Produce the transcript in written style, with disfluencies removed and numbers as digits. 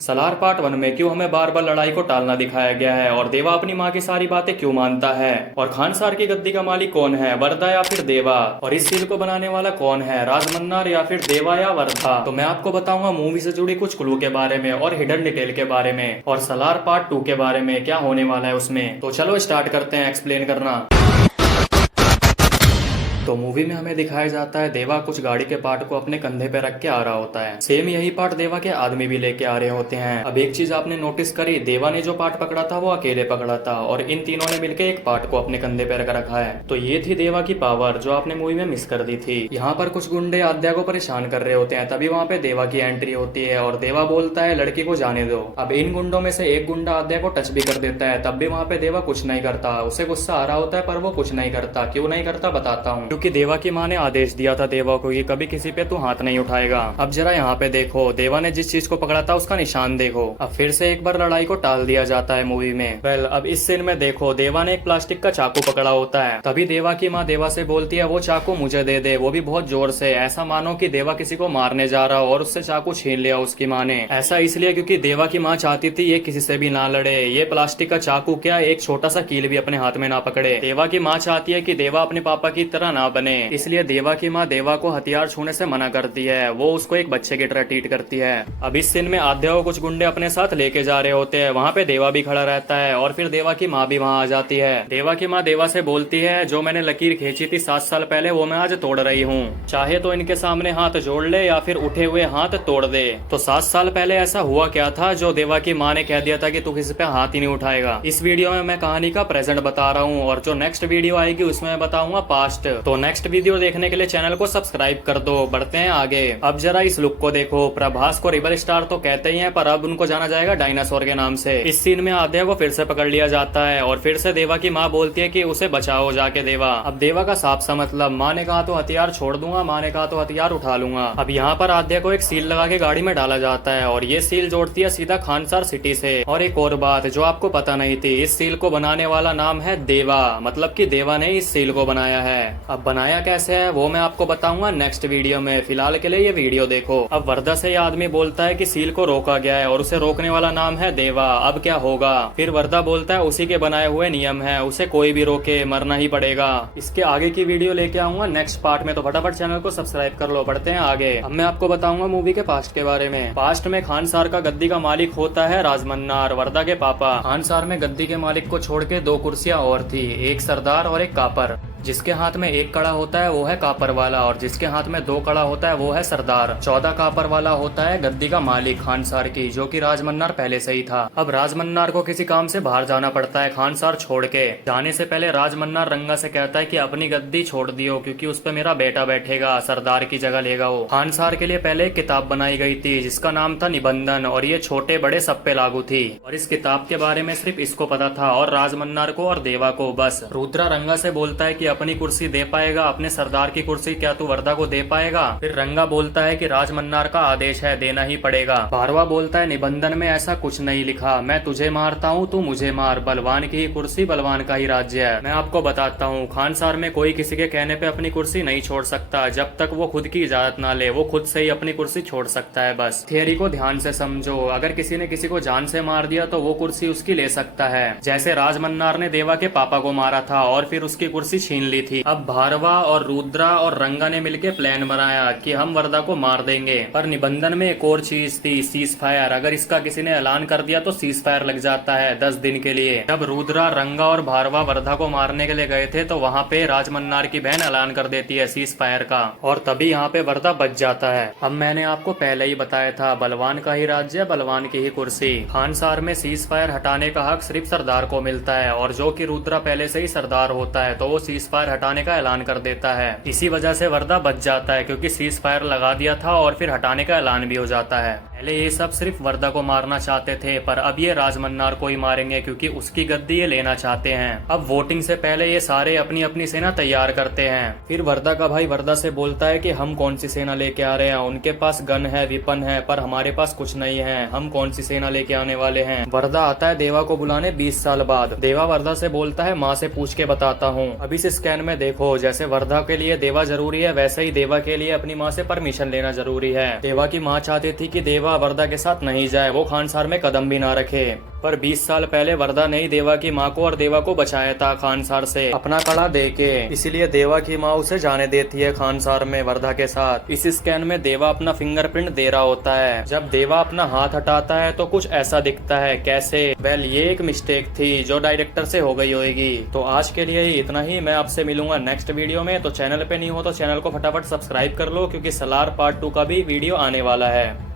Salaar part 1 में क्यों हमें बार बार लड़ाई को टालना दिखाया गया है और देवा अपनी माँ की सारी बातें क्यों मानता है और खानसार की गद्दी का मालिक कौन है, वर्दा या फिर देवा, और इस सील को बनाने वाला कौन है, राजमन्नार या फिर देवा या वर्दा। तो मैं आपको बताऊंगा मूवी से जुड़ी कुछ क्लू के बारे में और हिडन डिटेल के बारे में और सलार पार्ट 2 के बारे में क्या होने वाला है उसमें। तो चलो स्टार्ट करते हैं एक्सप्लेन करना। तो मूवी में हमें दिखाया जाता है देवा कुछ गाड़ी के पार्ट को अपने कंधे पे रख के आ रहा होता है। सेम यही पार्ट देवा के आदमी भी लेके आ रहे होते हैं। अब एक चीज आपने नोटिस करी, देवा ने जो पार्ट पकड़ा था वो अकेले पकड़ा था और इन तीनों ने मिलकर एक पार्ट को अपने कंधे पे रख रखा है। तो ये थी देवा की पावर जो आपने मूवी में मिस कर दी थी। यहाँ पर कुछ गुंडे आद्या को परेशान कर रहे होते हैं, तभी वहाँ पे देवा की एंट्री होती है और देवा बोलता है लड़की को जाने दो। अब इन गुंडों में से एक गुंडा आद्या को टच भी कर देता है, तब भी वहाँ पे देवा कुछ नहीं करता। उसे गुस्सा आ रहा होता है पर वो कुछ नहीं करता। क्यों नहीं करता बताता हूँ, क्योंकि देवा की माँ ने आदेश दिया था देवा को कि कभी किसी पे तू हाथ नहीं उठाएगा। अब जरा यहाँ पे देखो, देवा ने जिस चीज को पकड़ा था उसका निशान देखो। अब फिर से एक बार लड़ाई को टाल दिया जाता है मूवी में। वेल अब इस सीन में देखो, देवा ने एक प्लास्टिक का चाकू पकड़ा होता है, तभी देवा की माँ देवा से बोलती है वो चाकू मुझे दे दे, वो भी बहुत जोर से, ऐसा मानो कि देवा किसी को मारने जा रहा हो और उससे चाकू छीन लिया उसकी माँ ने। ऐसा इसलिए क्योंकि देवा की माँ चाहती थी ये किसी से भी ना लड़े, ये प्लास्टिक का चाकू क्या एक छोटा सा कील भी अपने हाथ में ना पकड़े। देवा की माँ चाहती है कि देवा अपने पापा की तरह ना बने, इसलिए देवा की माँ देवा को हथियार छूने से मना करती है। वो उसको एक बच्चे की तरह ट्रीट करती है। अब इस सीन में आद्या को कुछ गुंडे अपने साथ लेके जा रहे होते हैं। वहाँ पे देवा भी खड़ा रहता है और फिर देवा की माँ भी वहाँ आ जाती है। देवा की माँ देवा से बोलती है जो मैंने लकीर खींची थी 7 साल पहले वो मैं आज तोड़ रही हूँ, चाहे तो इनके सामने हाथ जोड़ ले या फिर उठे हुए हाथ तोड़ दे। तो 7 साल पहले ऐसा हुआ क्या था जो देवा की माँ ने कह दिया था कि तू किसी पे हाथ ही नहीं उठाएगा। इस वीडियो में मैं कहानी का प्रेजेंट बता रहा हूँ और जो नेक्स्ट वीडियो आएगी उसमें मैं बताऊंगा पास्ट। तो नेक्स्ट वीडियो देखने के लिए चैनल को सब्सक्राइब कर दो। बढ़ते हैं आगे। अब जरा इस लुक को देखो, प्रभास को रिबल स्टार तो कहते ही हैं पर अब उनको जाना जाएगा डायनासोर के नाम से। इस सीन में आद्या को फिर से पकड़ लिया जाता है और फिर से देवा की माँ बोलती है कि उसे बचाओ जाके देवा। अब देवा का साफ सा मतलब, माँ ने कहा तो हथियार छोड़ दूंगा, माँ ने कहा तो हथियार उठा लूंगा। अब यहाँ पर आद्या को एक सील लगा के गाड़ी में डाला जाता है और ये सील जोड़ती है सीधा खानसार सिटी से। और एक और बात जो आपको पता नहीं थी, इस सील को बनाने वाला नाम है देवा, मतलब कि देवा ने इस सील को बनाया है। अब बनाया कैसे है वो मैं आपको बताऊंगा नेक्स्ट वीडियो में। फिलहाल के लिए ये वीडियो देखो। अब वर्दा से ये आदमी बोलता है कि सील को रोका गया है और उसे रोकने वाला नाम है देवा, अब क्या होगा। फिर वर्दा बोलता है उसी के बनाए हुए नियम है, उसे कोई भी रोके मरना ही पड़ेगा। इसके आगे की वीडियो लेके आऊंगा नेक्स्ट पार्ट में, तो फटाफट चैनल को सब्सक्राइब कर लो। बढ़ते हैं आगे। अब मैं आपको बताऊंगा मूवी के पास्ट के बारे में। पास्ट में खानसार का गद्दी का मालिक होता है राजमन्नार, वर्दा के पापा। खानसार में गद्दी के मालिक को छोड़ के 2 कुर्सियां और थी, एक सरदार और एक कापर। जिसके हाथ में एक कड़ा होता है वो है कापर वाला और जिसके हाथ में 2 कड़ा होता है वो है सरदार। 14 कापर वाला होता है गद्दी का मालिक खानसार की, जो कि राजमन्नार पहले से ही था। अब राजमन्नार को किसी काम से बाहर जाना पड़ता है खानसार छोड़ के। जाने से पहले राजमन्नार रंगा से कहता है कि अपनी गद्दी छोड़ दियो क्योंकि उस पे मेरा बेटा बैठेगा, सरदार की जगह लेगा वो। खानसार के लिए पहले एक किताब बनाई गई थी जिसका नाम था निबंधन और ये छोटे बड़े सब पे लागू थी और इस किताब के बारे में सिर्फ इसको पता था और राजमन्नार को और देवा को बस। रुद्रा रंगा से बोलता है कि अपनी कुर्सी दे पाएगा, अपने सरदार की कुर्सी क्या तू वर्दा को दे पाएगा। फिर रंगा बोलता है कि राजमन्नार का आदेश है, देना ही पड़ेगा। भारवा बोलता है निबंधन में ऐसा कुछ नहीं लिखा, मैं तुझे मारता हूँ तू मुझे मार, बलवान की ही कुर्सी बलवान का ही राज्य है। मैं आपको बताता हूँ, खानसार में कोई किसी के कहने पे अपनी कुर्सी नहीं छोड़ सकता जब तक वो खुद की इजाजत ना ले। वो खुद से ही अपनी कुर्सी छोड़ सकता है बस। थियरी को ध्यान से समझो, अगर किसी ने किसी को जान से मार दिया तो वो कुर्सी उसकी ले सकता है, जैसे राजमन्नार ने देवा के पापा को मारा था और फिर उसकी कुर्सी छीन ली थी। अब भारवा और रुद्रा और रंगा ने मिलके प्लान बनाया कि हम वर्दा को मार देंगे, पर निबंधन में एक और चीज थी, सीज फायर। अगर इसका किसी ने ऐलान कर दिया तो सीज फायर लग जाता है 10 दिन के लिए। जब रुद्रा रंगा और भारवा वर्दा को मारने के लिए गए थे तो वहाँ पे राजमन्नार की बहन ऐलान कर देती है सीज फायर का और तभी यहाँ पे वर्दा बच जाता है। अब मैंने आपको पहले ही बताया था, बलवान का ही राज्य, बलवान की ही कुर्सी। खानसार में सीज फायर हटाने का हक सिर्फ सरदार को मिलता है और जो कि रुद्रा पहले से ही सरदार होता है तो वो सीज फायर हटाने का ऐलान कर देता है। इसी वजह से वर्दा बच जाता है क्योंकि सीज फायर लगा दिया था और फिर हटाने का ऐलान भी हो जाता है। पहले ये सब सिर्फ वर्दा को मारना चाहते थे पर अब ये राजमन्नार को ही मारेंगे क्योंकि उसकी गद्दी ये लेना चाहते हैं। अब वोटिंग से पहले ये सारे अपनी अपनी सेना तैयार करते हैं। फिर वर्दा का भाई वर्दा से बोलता है कि हम कौन सी सेना लेके आ रहे हैं, उनके पास गन है, विपन है, पर हमारे पास कुछ नहीं है, हम कौन सी सेना लेके आने वाले हैं। वर्दा आता है देवा को बुलाने 20 साल बाद। देवा वर्दा से बोलता है माँ से पूछ के बताता हूँ। अब इस स्कैन में देखो, जैसे वर्धा के लिए देवा जरूरी है, वैसे ही देवा के लिए अपनी माँ से परमिशन लेना जरूरी है। देवा की माँ चाहती थी कि देवा वर्धा के साथ नहीं जाए, वो खानसार में कदम भी ना रखे, पर 20 साल पहले वर्धा ने ही देवा की माँ को और देवा को बचाया था खानसार से अपना कड़ा देके। इसीलिए देवा की माँ उसे जाने देती है खानसार में वर्धा के साथ। इस स्कैन में देवा अपना फिंगरप्रिंट दे रहा होता है। जब देवा अपना हाथ हटाता है तो कुछ ऐसा दिखता है। कैसे? वेल, ये एक मिस्टेक थी जो डायरेक्टर से हो गई होगी। तो आज के लिए इतना ही। मैं आपसे मिलूंगा नेक्स्ट वीडियो में। तो चैनल पे नहीं हो तो चैनल को फटाफट सब्सक्राइब कर लो, क्योंकि सलार पार्ट 2 का भी वीडियो आने वाला है।